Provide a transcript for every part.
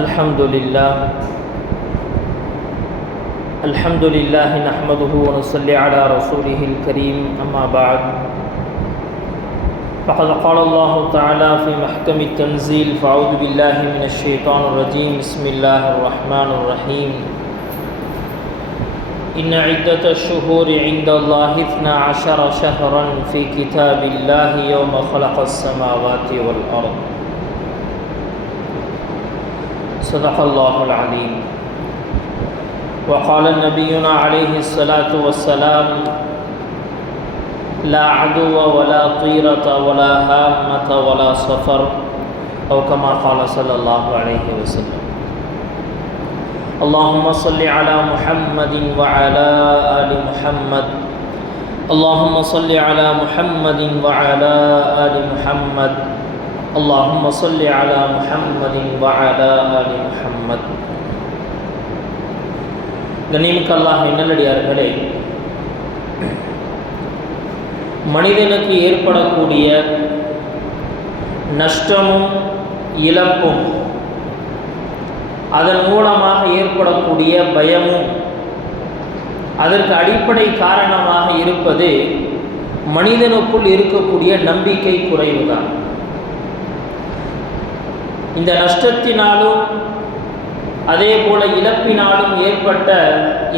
الحمد لله نحمده ونصلي على رسوله الكريم أما بعد فقد قال الله تعالى في محكم التنزيل فأعوذ بالله من الشيطان الرجيم بسم الله الرحمن الرحيم إن عدة الشهور عند الله 12 شهرا في كتاب الله يوم خلق السماوات والأرض صدق الله العليم. وقال نبينا عليه الصلاة والسلام لا عدو ولا طيرة ولا هامة ولا صفر أو كما قال صلى الله عليه وسلم. اللهم صل على محمد وعلى آل محمد. اللهم صل على محمد وعلى آل محمد. اللهم صل على محمد وعلى آل محمد. கண்ணியமிக்க அல்லாஹ்வின் நல்லடியார்களே, மனிதனுக்கு ஏற்படக்கூடிய நஷ்டமும் இழப்பும், அதன் மூலமாக ஏற்படக்கூடிய பயமும், அதற்கு அடிப்படை காரணமாக இருப்பது மனிதனுக்குள் இருக்கக்கூடிய நம்பிக்கை குறைவுதான். இந்த நஷ்டத்தினாலும் அதே போல இழப்பினாலும் ஏற்பட்ட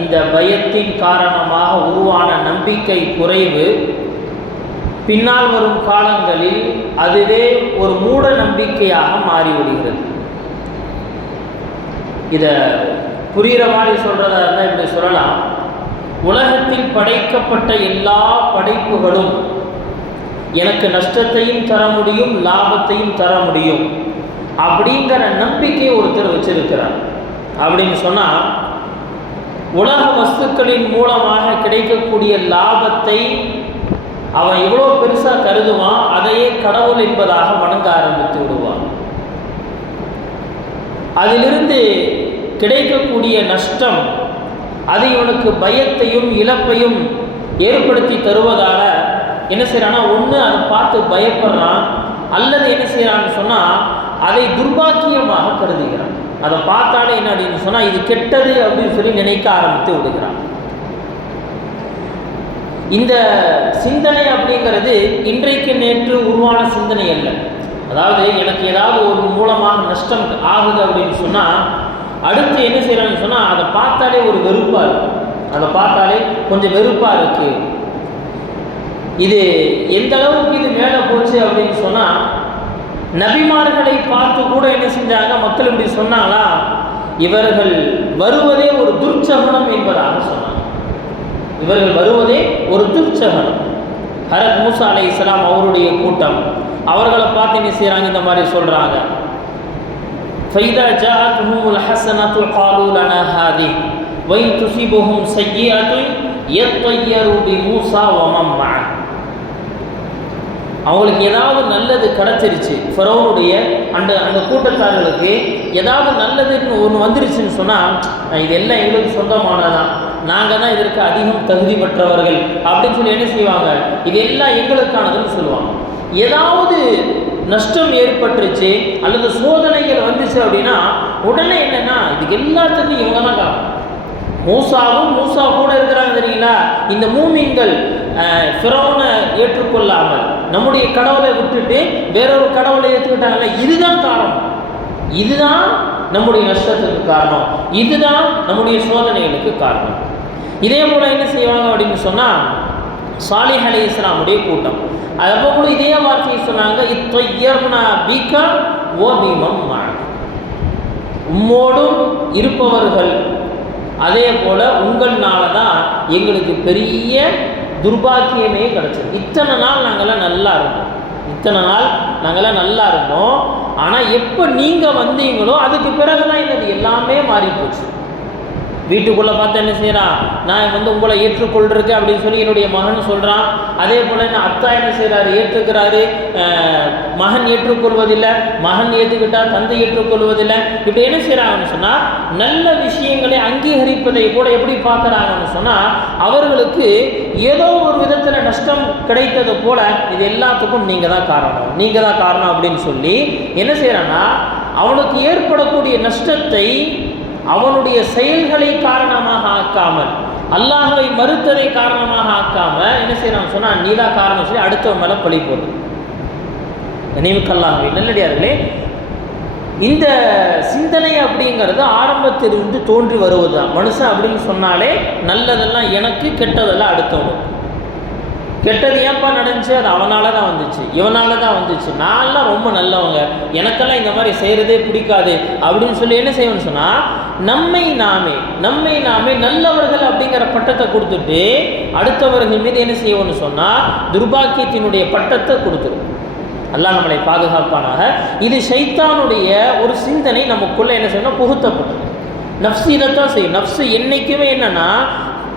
இந்த பயத்தின் காரணமாக உருவான நம்பிக்கை குறைவு பின்னால் வரும் காலங்களில் அதுவே ஒரு மூட நம்பிக்கையாக மாறிவிடுகிறது. இதை புரிகிற மாதிரி சொல்கிறதா இருந்தால் இப்படி சொல்லலாம், உலகத்தில் படைக்கப்பட்ட எல்லா படைப்புகளும் எனக்கு நஷ்டத்தையும் தர முடியும், லாபத்தையும் தர முடியும் அப்படிங்கிற நம்பிக்கை ஒருத்தர் வச்சிருக்கிறார். அப்படின்னு சொன்னால் உலக வஸ்துக்களின் மூலமாக கிடைக்கக்கூடிய லாபத்தை அவன் எவ்வளோ பெருசாக கருதுவான், அதையே கடவுள் என்பதாக வணங்க ஆரம்பித்து விடுவான். அதிலிருந்து கிடைக்கக்கூடிய நஷ்டம் அது இவனுக்கு பயத்தையும் இழப்பையும் ஏற்படுத்தி தருவதால் என்ன செய்யறான்னா, ஒன்று அதை பார்த்து பயப்படுறான், அல்லது என்ன செய்யறான்னு சொன்னால் அதை துர்பாக்கியமாக கருதுகிறான். அதை பார்த்தாலே என்ன அப்படின்னு சொன்னால் இது கெட்டது அப்படின்னு சொல்லி நினைக்க ஆரம்பித்து விடுகிறான். இந்த சிந்தனை அப்படிங்கிறது இன்றைக்கு நேற்று உருவான சிந்தனை அல்ல. அதாவது எனக்கு ஏதாவது ஒரு மூலமாக நஷ்டம் ஆகுது அப்படின்னு சொன்னால் அடுத்து என்ன செய்யறான்னு சொன்னால் அதை பார்த்தாலே ஒரு வெறுப்பாக இருக்கும், அதை பார்த்தாலே கொஞ்சம் வெறுப்பாக இருக்கு. இது எந்த அளவுக்கு இது மேலே போச்சு அப்படின்னு சொன்னால், நபிமார்களை பார்த்து கூட என்ன செஞ்சாங்க மக்கள் இப்படி சொன்னாங்களா, இவர்கள் வருவதே ஒரு துர்ச்சகனம் என்பதாக சொன்னாங்க. இவர்கள் வருவதே ஒரு துர்ச்சகனம். ஹரத் மூசா அலைஹிஸ்ஸலாம் அவருடைய கூட்டம் அவர்களை பார்த்து என்ன செய்கிறாங்க, இந்த மாதிரி சொல்கிறாங்க, ஃபைதா ஜாஅத்ஹுமுல் ஹஸனத்து காலூ லனா ஹாதிஹ் வ இன் துஸிபுஹும் ஸய்யிஅத்துன் யத்தய்யரு பிமூஸா வ மன் மஅஹ். அவங்களுக்கு ஏதாவது நல்லது கிடச்சிருச்சு, ஃபரோனுடைய அந்த கூட்டத்தார்களுக்கு ஏதாவது நல்லதுன்னு ஒன்று வந்துருச்சுன்னு சொன்னால், இதெல்லாம் எங்களுக்கு சொந்தமானதான், நாங்கள் தான் இதற்கு அதிகம் தகுதி பெற்றவர்கள் அப்படின்னு சொல்லி என்ன செய்வாங்க, இது எல்லாம் எங்களுக்கானதுன்னு சொல்லுவாங்க. ஏதாவது நஷ்டம் ஏற்பட்டுருச்சு அல்லது சோதனைகள் வந்துச்சு அப்படின்னா உடனே என்னன்னா இதுக்கு எல்லாத்துக்கும் இவங்க தான் காரணம். மூசா கூட இருக்கிறாங்க தெரியுங்களா, இந்த மூமின்கள் ஃபிரௌனை ஏற்றுக்கொள்ளாமல் நம்முடைய கடவுளை விட்டுட்டு வேறொரு கடவுளை ஏற்றுக்கிட்டாங்கல்ல, இதுதான் காரணம், இதுதான் நம்முடைய நஷ்டத்துக்கு காரணம், இதுதான் நம்முடைய சோதனைகளுக்கு காரணம். இதே போல் என்ன செய்வாங்க அப்படின்னு சொன்னால், சாலிஹ் அலைஹிஸ்ஸலாமுடைய கூட்டம் அவங்களும் இதே வார்த்தையை சொன்னாங்க, இத்தொய்யர்னா பீகா ஓ பீமம் மஅக். உம்மோடும் இருப்பவர்கள் அதே போல் உங்கள்னால தான் எங்களுக்கு பெரிய துர்பாக்கியமே கிடச்சது. இத்தனை நாள் நாங்கள்லாம் நல்லா இருந்தோம், ஆனால் எப்போ நீங்கள் வந்தீங்களோ அதுக்கு பிறகு தான் என்னது எல்லாமே மாறி போச்சு. வீட்டுக்குள்ளே பார்த்து என்ன செய்கிறான், நான் வந்து உங்களை ஏற்றுக்கொள்றேன் அப்படின்னு சொல்லி என்னுடைய மகன் சொல்கிறான். அதே போல் என்ன அத்தா என்ன செய்கிறாரு, ஏற்றுக்கிறாரு. மகன் ஏற்றுக்கொள்வதில்லை, மகன் ஏற்றுக்கிட்டால் தந்தை ஏற்றுக்கொள்வதில்லை. இப்படி என்ன செய்கிறாங்கன்னு சொன்னால், நல்ல விஷயங்களை அங்கீகரிப்பதை கூட எப்படி பார்க்குறாங்கன்னு சொன்னால், அவர்களுக்கு ஏதோ ஒரு விதத்தில் நஷ்டம் கிடைத்தது போல இது எல்லாத்துக்கும் நீங்கள் தான் காரணம், நீங்கள் தான் காரணம் அப்படின்னு சொல்லி என்ன செய்கிறான்னா, அவனுக்கு ஏற்படக்கூடிய நஷ்டத்தை அவனுடைய செயல்களை காரணமாக ஆக்காமல், அல்லாஹ்வை மறுத்ததை காரணமாக ஆக்காம என்ன செய்யறான்னு சொன்னா, நீதா காரணம் சொல்லி அடுத்தவன் மேல பழி போடுறது. கண்ணியமிக்கல்லாஹ்வே நல்லடியார்களே, இந்த சிந்தனை அப்படிங்கிறது ஆரம்பத்திலிருந்து தோன்றி வருவதுதான். மனுஷன் அப்படின்னு சொன்னாலே நல்லதெல்லாம் எனக்கு, கெட்டதெல்லாம் அடுத்தவனுக்கு. கெட்டது ஏன்பா நடந்துச்சு, அது அவனால தான் வந்துச்சு, இவனால தான் வந்துச்சு, நான்லாம் ரொம்ப நல்லவங்க, எனக்கெல்லாம் இந்த மாதிரி செய்கிறதே பிடிக்காது அப்படின்னு சொல்லி என்ன செய்யணும்னு சொன்னால், நம்மை நாமே நல்லவர்கள் அப்படிங்கிற பட்டத்தை கொடுத்துட்டு அடுத்தவர்கள் மீது என்ன செய்யணும்னு சொன்னால் துர்பாக்கியத்தினுடைய பட்டத்தை கொடுத்துரும். அல்லாஹ் நம்மளை பாதுகாப்பானாக. இது ஷைத்தானுடைய ஒரு சிந்தனை நமக்குள்ளே என்ன செய்யணும், புகுத்தப்பட்டது. நஃப்ஸு இதைத்தான் செய்யும். நஃப்ஸு என்றைக்குமே என்னன்னா,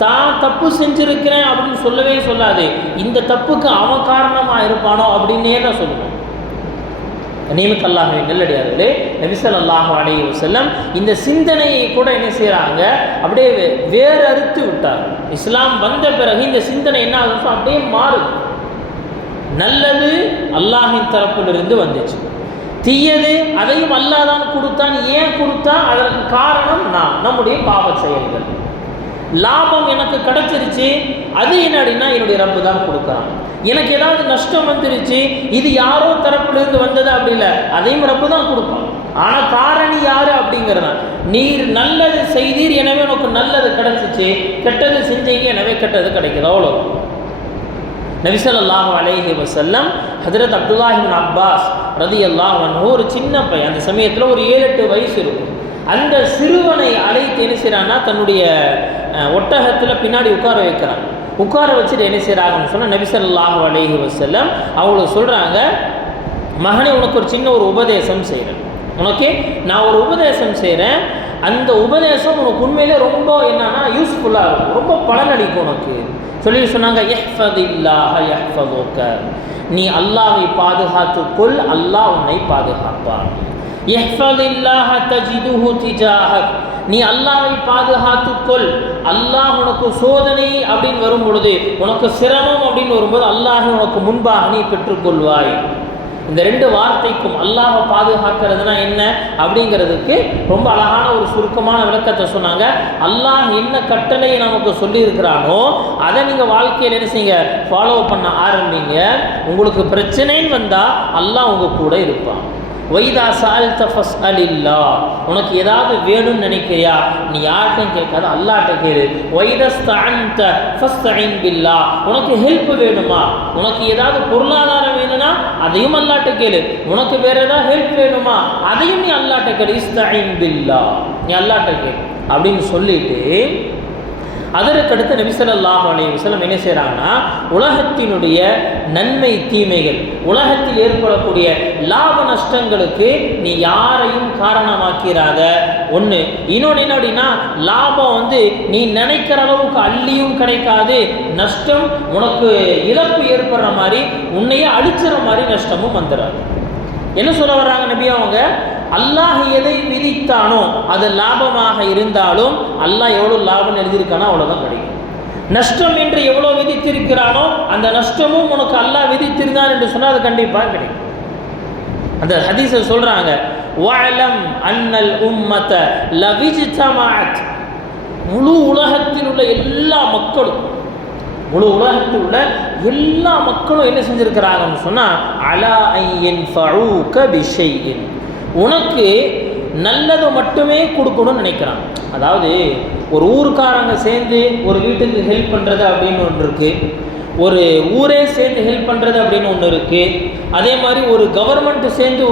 தான் தப்பு செஞ்சிருக்கிறேன் அப்படின்னு சொல்லவே சொல்லாது, இந்த தப்புக்கு அவன் காரணமாக இருப்பானோ அப்படின்னே தான் சொல்லுவோம். கண்ணியமிக்கல்லாஹ்வே நல்லடியார்களே, நபி ஸல்லல்லாஹு அலைஹி வஸல்லம் இந்த சிந்தனையை கூட என்ன செய்கிறாங்க, அப்படியே வேறு அறுத்து விட்டார். இஸ்லாம் வந்த பிறகு இந்த சிந்தனை என்ன ஆகுது, அப்படியே மாறுது. நல்லது அல்லாஹின் தரப்பிலிருந்து வந்துச்சு, தீயது அதையும் அல்லாஹ் தான் கொடுத்தான். ஏன் கொடுத்தா, அதற்கு காரணம் நம்முடைய பாவ செயல்கள். லாபம் எனக்கு கிடைச்சிருச்சு, அது என்னடினா என்னுடைய ரப்பு தான் கொடுக்குறான். எனக்கு ஏதாவது நஷ்டம் வந்துருச்சு, இது யாரோ தரப்பிலிருந்து வந்தது அப்படி இல்லை, அதையும் ரப்பு தான் கொடுப்பான். ஆனால் காரணி யாரு அப்படிங்கிறதா, நீர் நல்லது செய்தீர் எனவே உனக்கு நல்லது கிடைச்சிச்சு, கெட்டது செஞ்சீங்க எனவே கெட்டது கிடைக்குது, அவ்வளோ. நபி ஸல்லல்லாஹு அலைஹி வஸல்லம் ஹஜ்ரத் அப்துல்லாஹ் இப்னு அப்பாஸ் ரலியல்லாஹு அன்ஹு ஒரு சின்ன பையன், அந்த சமயத்தில் ஒரு 7-8 வயசு இருக்கும். அந்த சிறுவனை அழைத்து என்ன செய்கிறான்னா, தன்னுடைய ஒட்டகத்தில் பின்னாடி உட்கார வைக்கிறான். உட்கார வச்சுட்டு என்ன செய்கிறாங்கன்னு சொன்னால், நபி ஸல்லல்லாஹு அலைஹி வஸல்லம் அவங்களுக்கு சொல்கிறாங்க, மகனே உனக்கு ஒரு சின்ன ஒரு உபதேசம் செய்கிறேன், உனக்கு நான் ஒரு உபதேசம் செய்கிறேன், அந்த உபதேசம் உனக்கு உண்மையிலே ரொம்ப என்னன்னா யூஸ்ஃபுல்லாக இருக்கும், ரொம்ப பலனளிக்கும் உனக்கு சொல்லி சொன்னாங்க. இஹ்ஃபதில்லாஹ யஹ்ஃபதுக, நீ அல்லாஹ்வை பாதுகாத்துக்கொள், அல்லாஹ் உன்னை பாதுகாப்பான். இஹ்ஃபதில்லாஹ தஜிதுஹு திஜாஹக், நீ அல்லாஹ்வை பாதுகாத்துக்கொள், அல்லாஹ் உனக்கு சோதனை அப்படின்னு வரும் பொழுது, உனக்கு சிரமம் அப்படின்னு வரும்போது அல்லாஹ் உனக்கு முன்பாக நீ பெற்றுக்கொள்வாய். இந்த 2 வார்த்தைக்கும் அல்லாஹ்வை பாதுகாக்கிறதுனா என்ன அப்படிங்கிறதுக்கு ரொம்ப அழகான ஒரு சுருக்கமான விளக்கத்தை சொன்னாங்க. அல்லாஹ் என்ன கட்டளையை நமக்கு சொல்லியிருக்கிறானோ அதை நீங்கள் வாழ்க்கையில் என்ன செய்யுங்க, ஃபாலோ பண்ண ஆரம்பிங்க. உங்களுக்கு பிரச்சனைன்னு வந்தால் அல்லாஹ் உங்கள் கூட இருப்பான். வைதா சால்த ஃபஸ்அலில்லாஹ், உனக்கு ஏதாவது வேணும்னு நினைக்கிறியா, நீ யார்கிட்டையும் கேட்காத, அல்லாஹ்ட்ட கேளு. வைதஸ்தஅன்த ஃபஸ்தஇன் பில்லாஹ், உனக்கு ஹெல்ப் வேணுமா, உனக்கு ஏதாவது பொருளாதாரம் வேணும்னா அதையும் அல்லாஹ்ட்ட கேளு. உனக்கு வேற ஏதாவது ஹெல்ப் வேணுமா, அதையும் நீ அல்லாஹ்ட்ட கேளு. இஸ்தஇன் பில்லாஹ், நீ அல்லாஹ்ட்ட கேளு அப்படின்னு சொல்லிட்டு அதற்கடுத்து நபி ஸல்லல்லாஹு அலைஹி வஸல்லம் என்ன செய்கிறாங்கன்னா, உலகத்தினுடைய நன்மை தீமைகள், உலகத்தில் ஏற்படக்கூடிய லாப நஷ்டங்களுக்கு நீ யாரையும் காரணமாக்கிறாத. ஒன்று. இன்னொன்று என்ன அப்படின்னா, லாபம் வந்து நீ நினைக்கிற அளவுக்கு அள்ளியும் கிடைக்காது, நஷ்டம் உனக்கு இழப்பு ஏற்படுற மாதிரி உன்னையே அழிச்சிற மாதிரி நஷ்டமும் வந்துடாது. என்ன சொல்ல வர்றாங்க நபி அவங்க, அல்லாஹ் எதை விதித்தானோ அது லாபமாக இருந்தாலும் அல்லாஹ் எவ்வளோ லாபம் எழுதியிருக்கானோ அவ்வளோதான் கிடைக்கும். நஷ்டம் என்று எவ்வளோ விதித்திருக்கிறானோ அந்த நஷ்டமும் உனக்கு அல்லாஹ் விதித்திருந்தான் என்று சொன்னால் அது கண்டிப்பாக கிடைக்கும். அந்த ஹதீஸை சொல்கிறாங்க, வஅலம் அன்னல் உம்மத லவிஜ்தமஅத், முழு உலகத்தில் உள்ள எல்லா மக்களும், முழு உலகத்தில் உள்ள எல்லா மக்களும் என்ன செஞ்சிருக்கிறாங்கன்னு சொன்னால், அலா ஐயன் ஃபஊக பிஷைஇன், உனக்கு நல்லது மட்டுமே கொடுக்கணும்னு நினைக்கிறான். அதாவது ஒரு ஊருக்காரங்க சேர்ந்து ஒரு வீட்டுக்கு ஹெல்ப் பண்ணுறது அப்படின்னு ஒன்று இருக்குது, ஒரு ஊரே சேர்ந்து ஹெல்ப் பண்ணுறது அப்படின்னு ஒன்று இருக்குது, அதே மாதிரி ஒரு கவர்மெண்ட் சேர்ந்து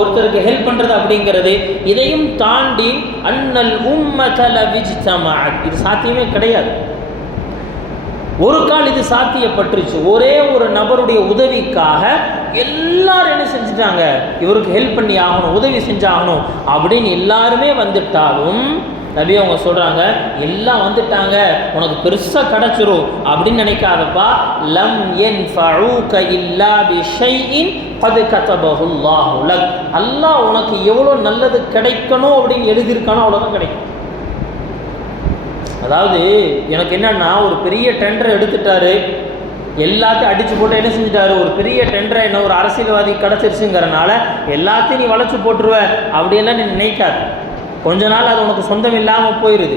ஒருத்தருக்கு ஹெல்ப் பண்ணுறது அப்படிங்கிறது, இதையும் தாண்டி அன்னல் உம்மத லவிஜ்தமஅத், இது சாத்தியமே கிடையாது. ஒரு கால் இது சாத்தியப்பட்டுருச்சு, ஒரே ஒரு நபருடைய உதவிக்காக எல்லாரும் என்ன செஞ்சுட்டாங்க, இவருக்கு ஹெல்ப் பண்ணி ஆகணும், உதவி செஞ்சாகணும் அப்படின்னு எல்லாருமே வந்துட்டாலும் நபி அவங்க சொல்கிறாங்க, எல்லாம் வந்துட்டாங்க, உனக்கு பெருசாக கிடச்சிரும் அப்படின்னு நினைக்காதப்பா. லம் யன்ஃபஊக இல்லா பிஷைஇன் கத் கதபஹு அல்லாஹு லக். அல்லாஹ் உனக்கு எவ்வளோ நல்லது கிடைக்கணும் அப்படின்னு எழுதியிருக்கானோ அவ்வளோதான் கிடைக்கும். அதாவது எனக்கு என்னன்னா, ஒரு பெரிய டெண்டர் எடுத்துட்டாரு, எல்லாத்தையும் அடித்து போட்டு என்ன செஞ்சுட்டாரு, ஒரு பெரிய டெண்டரை என்ன ஒரு அரசியல்வாதி கிடச்சிருச்சுங்கிறனால எல்லாத்தையும் நீ வளைச்சு போட்டுருவ அப்படியெல்லாம் நீ நினைக்காது. கொஞ்ச நாள் அது உனக்கு சொந்தம் இல்லாமல் போயிடுது,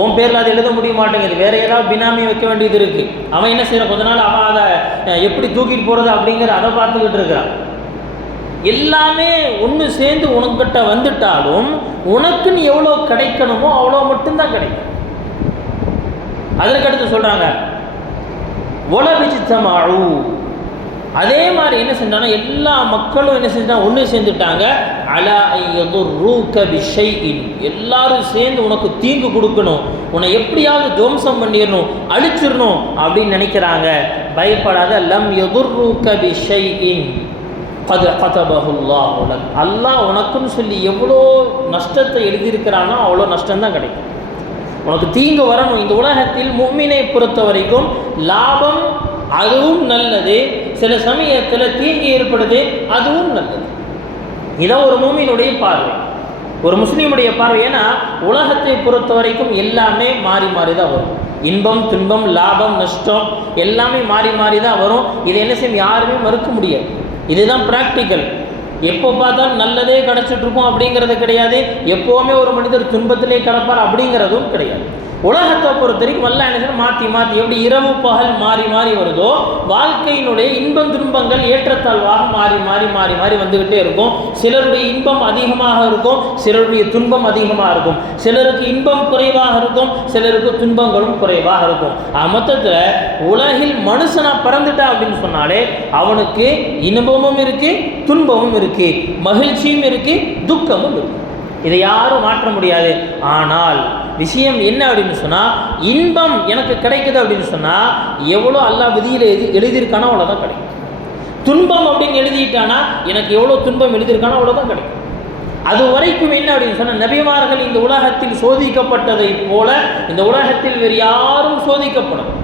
உன் பேரில் அது எழுத முடிய மாட்டேங்குது, வேறு ஏதாவது பினாமி வைக்க வேண்டியது இருக்குது. அவன் என்ன செய்யறான், கொஞ்ச நாள் அவன் அதை எப்படி தூக்கிட்டு போகிறது அப்படிங்கிற அதை பார்த்துக்கிட்டு இருக்கிறான். எல்லாமே ஒன்று சேர்ந்து உனக்கிட்ட வந்துட்டாலும் உனக்குன்னு எவ்வளோ கிடைக்கணுமோ அவ்வளோ மட்டும்தான் கிடைக்கும். அதற்கடுத்து சொல்கிறாங்க, ஒலவிஜித்தமாழு. அதே மாதிரி என்ன செஞ்சானா, எல்லா மக்களும் என்ன செஞ்சாங்க, ஒன்று சேர்ந்துட்டாங்க. அலா ஐயதுர்ரூக பிஷைஇன், எல்லாரும் சேர்ந்து உனக்கு தீங்கு கொடுக்கணும், உன்னை எப்படியாவது துவம்சம் பண்ணிடணும், அழிச்சிடணும் அப்படின்னு நினைக்கிறாங்க. பயப்படாத. லம் யதுர்ரூக பிஷைஇன் கத் கதபஹு அல்லாஹு லக். அல்லாஹ் உனக்குன்னு சொல்லி எவ்வளோ நஷ்டத்தை எழுதியிருக்கிறானோ அவ்வளோ நஷ்டம்தான் கிடைக்கும். உனக்கு தீங்கு வரணும். இந்த உலகத்தில் முஃமினை பொறுத்த வரைக்கும் லாபம் அதுவும் நல்லது, சில சமயத்தில் தீங்கு ஏற்படுது அதுவும் நல்லது. இதான் ஒரு முஃமினுடைய பார்வை, ஒரு முஸ்லீமுடைய பார்வை. ஏன்னா உலகத்தை பொறுத்த வரைக்கும் எல்லாமே மாறி மாறி தான் வரும். இன்பம் துன்பம் லாபம் நஷ்டம் எல்லாமே மாறி மாறி தான் வரும். இதை என்ன செய்யும், யாருமே மறுக்க முடியாது. இதுதான் ப்ராக்டிக்கல். எப்போ பார்த்தாலும் நல்லதே கிடச்சிட்ருக்கும் அப்படிங்கிறது கிடையாது, எப்போவுமே ஒரு மனிதர் துன்பத்திலே கிடப்பார் அப்படிங்கிறதும் கிடையாது. உலகத்தை பொறுத்த வரைக்கும் எல்லாம் என்ன மாற்றி மாற்றி எப்படி இரவு பகல் மாறி மாறி வருதோ, வாழ்க்கையினுடைய இன்பம் துன்பங்கள் ஏற்றத்தாழ்வாக மாறி மாறி மாறி மாறி வந்துக்கிட்டே இருக்கும். சிலருடைய இன்பம் அதிகமாக இருக்கும், சிலருடைய துன்பம் அதிகமாக இருக்கும். சிலருக்கு இன்பம் குறைவாக இருக்கும், சிலருக்கு துன்பங்களும் குறைவாக இருக்கும். மொத்தத்தில் உலகில் மனுஷனாக பிறந்துட்டா அப்படின்னு சொன்னாலே அவனுக்கு இன்பமும் இருக்கு, துன்பமும் இருக்கு, மகிழ்ச்சியும் இருக்கு, துக்கமும் இருக்கு. இதை யாரும் மாற்ற முடியாது. ஆனால் விஷயம் என்ன அப்படின்னு சொன்னால், இன்பம் எனக்கு கிடைக்குது அப்படின்னு சொன்னால் எவ்வளோ அல்லாஹ் விதியில் எழுதியிருக்கானோ அவ்வளோதான் கிடைக்கும். துன்பம் அப்படின்னு எழுதிட்டானா எனக்கு எவ்வளோ துன்பம் எழுதியிருக்கானோ அவ்வளோதான் கிடைக்கும். அது வரைக்கும் என்ன அப்படின்னு சொன்னால், நபிமார்கள் இந்த உலகத்தில் சோதிக்கப்பட்டதை போல இந்த உலகத்தில் வேறு யாரும் சோதிக்கப்படும்.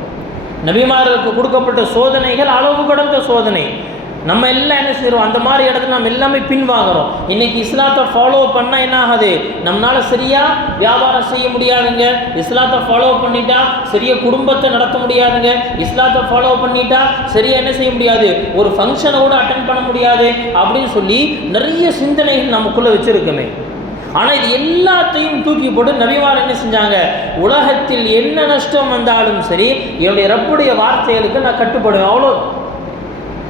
நபிமார்களுக்கு கொடுக்கப்பட்ட சோதனைகள் அளவு கடந்த சோதனை. நம்ம எல்லாம் என்ன செய்கிறோம், அந்த மாதிரி இடத்துல நம்ம எல்லாமே பின்வாங்குறோம். இன்றைக்கி இஸ்லாத்தை ஃபாலோ பண்ணால் என்ன ஆகுது, நம்மளால் சரியாக வியாபாரம் செய்ய முடியாதுங்க. இஸ்லாத்தை ஃபாலோ பண்ணிட்டா சரியாக குடும்பத்தை நடத்த முடியாதுங்க. இஸ்லாத்தை ஃபாலோ பண்ணிட்டா சரியாக என்ன செய்ய முடியாது, ஒரு ஃபங்க்ஷனை கூட அட்டென்ட் பண்ண முடியாது அப்படின்னு சொல்லி நிறைய சிந்தனைகள் நமக்குள்ளே வச்சுருக்கோமே. ஆனால் இது எல்லாத்தையும் தூக்கி போட்டு நபிமார் என்ன செஞ்சாங்க, உலகத்தில் என்ன நஷ்டம் வந்தாலும் சரி என்னுடைய ரப்புடைய வார்த்தைகளுக்கு நான் கட்டுப்படுவேன், அவ்வளோ.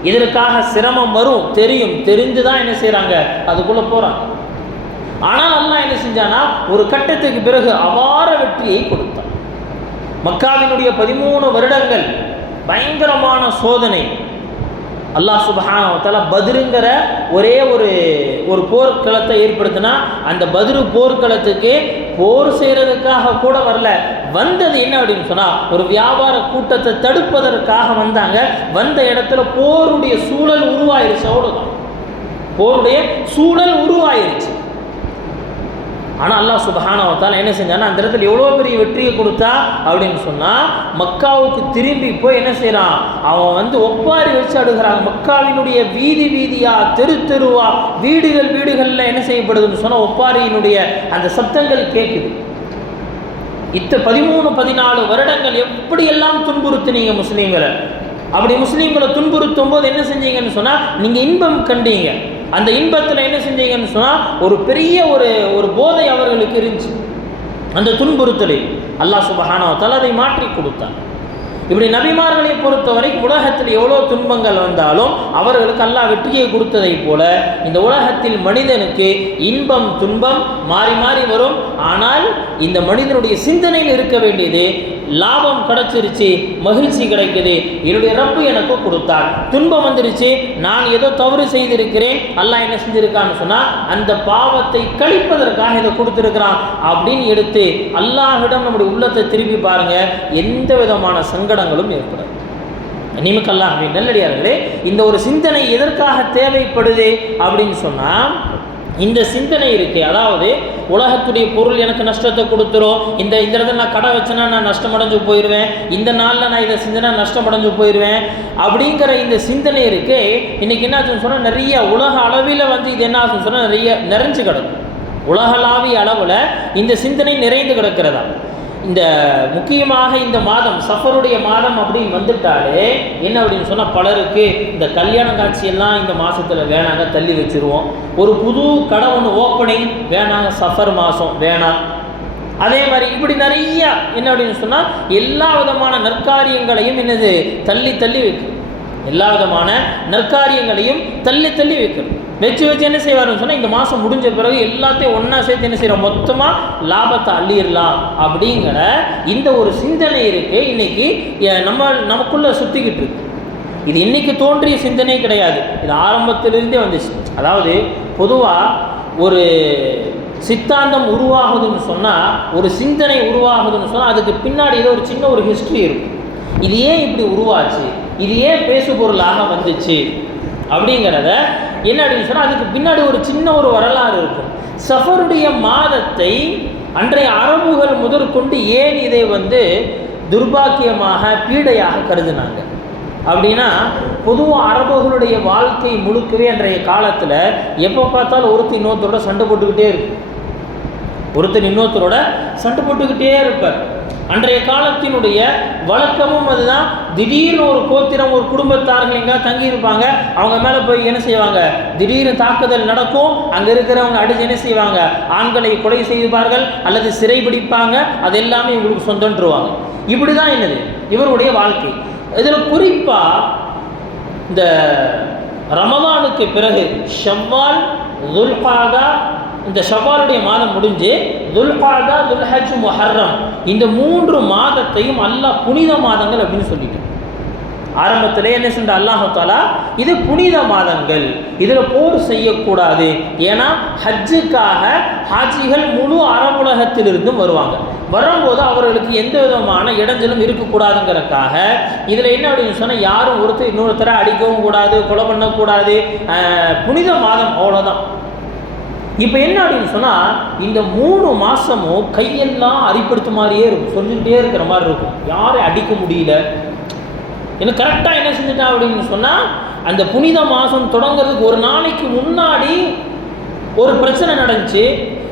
இதற்காக சிரமம் வரும், தெரியும், தெரிஞ்சு தான் என்ன செய்கிறாங்க, அதுக்குள்ளே போகிறாங்க. ஆனால் அல்லாஹ் என்ன செஞ்சானா, ஒரு கட்டத்துக்கு பிறகு அபார வெற்றியை கொடுத்தான். மக்காவினுடைய 13 வருடங்கள் பயங்கரமான சோதனை. அல்லாஹ் சுப்ஹானஹு வ தஆலா பத்ருங்கிற ஒரே ஒரு போர்க்களத்தை ஏற்படுத்தினா, அந்த பத்ரு போர்க்களத்துக்கு போர் செய்கிறதுக்காக கூட வரல, வந்தது என்ன அப்படின்னு சொன்னால் ஒரு வியாபார கூட்டத்தை தடுப்பதற்காக வந்தாங்க. வந்த இடத்துல போருடைய சூழல் உருவாயிருச்சு, அவ்வளோதான். போருடைய சூழல் உருவாயிருச்சு. ஆனால் அல்லாஹ் சுப்ஹானஹு வ தஆலா என்ன செஞ்சான்னா, அந்த இடத்துல எவ்வளோ பெரிய வெற்றியை கொடுத்தா அப்படின்னு சொன்னால், மக்காவுக்கு திரும்பி போய் என்ன செய்கிறான், அவன் ஒப்பாரி வச்சு அடுகிறாங்க. மக்காவினுடைய வீதி வீதியா தெரு தெருவா வீடுகளில் என்ன செய்யப்படுதுன்னு சொன்னால் ஒப்பாரியினுடைய அந்த சப்தங்கள் கேட்குது. 13-14 வருடங்கள் எப்படியெல்லாம் துன்புறுத்தினீங்க முஸ்லீம்களை. அப்படி முஸ்லீம்களை துன்புறுத்தும் போது என்ன செஞ்சீங்கன்னு சொன்னால், நீங்கள் இன்பம் கண்டீங்க. அந்த இன்பத்தில் என்ன செஞ்சீங்கன்னு சொன்னால் ஒரு பெரிய ஒரு போதை அவர்களுக்கு இருந்துச்சு. அந்த துன்புறுத்தலை அல்லாஹ் சுப்ஹானஹு வ தஆலா அதை மாற்றி கொடுத்தான். இப்படி நபிமார்களை பொறுத்தவரை உலகத்தில் எவ்வளோ துன்பங்கள் வந்தாலும் அவர்களுக்கு அல்லாஹ் வெற்றியை கொடுத்ததை போல இந்த உலகத்தில் மனிதனுக்கு இன்பம் துன்பம் மாறி மாறி வரும். ஆனால் இந்த மனிதனுடைய சிந்தனையில் இருக்க வேண்டியது, லாபம் கிடைச்சிருச்சு, மகிழ்ச்சி கிடைக்குது, என்னுடைய ரப்பு எனக்கு கொடுத்தார். துன்பம் வந்துருச்சு, நான் ஏதோ தவறு செய்திருக்கிறேன், அல்லாஹ் என்ன செஞ்சிருக்கான்னு சொன்னால் அந்த பாவத்தை கழிப்பதற்காக இதை கொடுத்துருக்கிறான் அப்படின்னு எடுத்து அல்லாஹ்விடம் நம்முடைய உள்ளத்தை திருப்பி பாருங்க, எந்த விதமான சங்கடங்களும் ஏற்படாது. நிமிக்கல்லாம் அப்படின்னு நல்லடியார்களே, இந்த ஒரு சிந்தனை எதற்காக தேவைப்படுது அப்படின்னு சொன்னால், இந்த சிந்தனை இருக்கு. அதாவது உலகத்துடைய பொருள் எனக்கு நஷ்டத்தை கொடுத்துரும், இந்த இடத்துல நான் கடை வச்சேன்னா நான் நஷ்டமடைஞ்சு போயிடுவேன், இந்த நாளில் நான் இதை செஞ்சேன்னா நஷ்டமடைஞ்சு போயிடுவேன் அப்படிங்கிற இந்த சிந்தனை இருக்கு. இன்னைக்கு என்ன ஆச்சுன்னு சொன்னால் நிறைய உலக அளவில் இது என்ன ஆச்சுன்னு சொன்னால் நிறைய நிறைஞ்சு கிடக்கும். உலகளாவிய அளவில் இந்த சிந்தனை நிறைந்து கிடக்கிறதா. இந்த முக்கியமாக இந்த மாதம் சஃபருடைய மாதம் அப்படின்னு வந்துட்டாலே என்ன அப்படின்னு சொன்னால் பலருக்கு இந்த கல்யாண காட்சியெல்லாம் இந்த மாதத்தில் வேணாங்க, தள்ளி வச்சுருவோம். ஒரு புது கடை ஒன்று ஓப்பனிங் வேணாங்க, சஃபர் மாதம் வேணாம். அதே மாதிரி இப்படி நிறையா என்ன அப்படின்னு சொன்னால் எல்லா விதமான நற்காரியங்களையும் என்னது தள்ளி தள்ளி வைக்கும். எல்லா விதமான நற்காரியங்களையும் தள்ளி தள்ளி வைக்கணும். வச்சு என்ன செய்வாருன்னு சொன்னால் இந்த மாதம் முடிஞ்ச பிறகு எல்லாத்தையும் ஒன்றா சேர்த்து என்ன செய்கிறோம், மொத்தமாக லாபத்தை அள்ளிடலாம் அப்படிங்கிற இந்த ஒரு சிந்தனை இருக்குது. இன்றைக்கி நமக்குள்ளே சுற்றிக்கிட்டு இருக்கு. இது இன்றைக்கி தோன்றிய சிந்தனை கிடையாது, இது ஆரம்பத்திலிருந்தே வந்துச்சு. அதாவது பொதுவாக ஒரு சித்தாந்தம் உருவாகுதுன்னு சொன்னால், ஒரு சிந்தனை உருவாகுதுன்னு சொன்னால் அதுக்கு பின்னாடி ஏதோ ஒரு சின்ன ஒரு ஹிஸ்ட்ரி இருக்கும். இது ஏன் இப்படி உருவாச்சு, இது ஏன் பேசு பொருளாக வந்துச்சு அப்படிங்கிறத என்ன அப்படின்னு சொன்னால் அதுக்கு பின்னாடி ஒரு சின்ன ஒரு வரலாறு இருக்கும். சஃபருடைய மாதத்தை அன்றைய அரபுகள் முதற்கொண்டு ஏன் இதை துர்பாக்கியமாக பீடையாக கருதினாங்க அப்படின்னா, பொதுவாக அரபுகளுடைய வாழ்க்கை முழுக்கவே அன்றைய காலத்தில் எப்போ பார்த்தாலும் ஒருத்தர் இன்னொருத்தரோட சண்டை போட்டுக்கிட்டே இருக்கும். ஒருத்தர் இன்னொருத்தரோட சண்டை போட்டுக்கிட்டே இருப்பார். அன்றைய காலத்தினுடைய வழக்கமும் அதுதான். திடீர்னு ஒரு கோத்திரம், ஒரு குடும்பத்தார்கள் எங்கே தங்கியிருப்பாங்க, அவங்க மேலே போய் என்ன செய்வாங்க, திடீர்னு தாக்குதல் நடக்கும். அங்கே இருக்கிறவங்க அடிச்சு என்ன செய்வாங்க, ஆண்களை கொலை செய்வார்கள் அல்லது சிறை பிடிப்பாங்க. அது எல்லாமே இவங்களுக்கு சொந்தன்றுவாங்க. இப்படி தான் என்னது இவருடைய வாழ்க்கை. இதில் குறிப்பாக இந்த ரமலானுக்கு பிறகு ஷவ்வால், துல்காதா, இந்த ஷவ்வாலுடைய மாதம் முடிஞ்சு துல்காதா, துல்ஹஜ், முஹர்ரம் இந்த 3 மாதத்தையும் அல்லாஹ் புனித மாதங்கள் அப்படின்னு சொல்லிட்டு ஆரம்பத்திலே என்ன செஞ்ச அல்லாஹு தஆலா, இது புனித மாதங்கள், இதில் போர் செய்யக்கூடாது. ஏன்னா ஹஜ்ஜுக்காக ஹாஜிகள் முழு அரபுலகத்திலிருந்தும் வருவாங்க. வரும்போது அவர்களுக்கு எந்த விதமான இடைஞ்சலும் இருக்கக்கூடாதுங்கிறதுக்காக இதில் என்ன அப்படின்னு சொன்னால் யாரும் ஒருத்தர் இன்னொருத்தரை அடிக்கவும் கூடாது, கொலை பண்ணக்கூடாது. புனித மாதம், அவ்வளோதான். இப்போ என்ன அப்படின்னு சொன்னால் இந்த 3 மாதமும் கையெல்லாம் அரிப்படுத்த மாதிரியே இருக்கும், சொல்லிக்கிட்டே இருக்கிற மாதிரி இருக்கும். யாரையும் அடிக்க முடியல. எனக்கு கரெக்டாக என்ன செஞ்சுட்டான் அப்படின்னு சொன்னால், அந்த புனித மாதம் தொடங்கிறதுக்கு ஒரு நாளைக்கு முன்னாடி ஒரு பிரச்சனை நடந்துச்சு.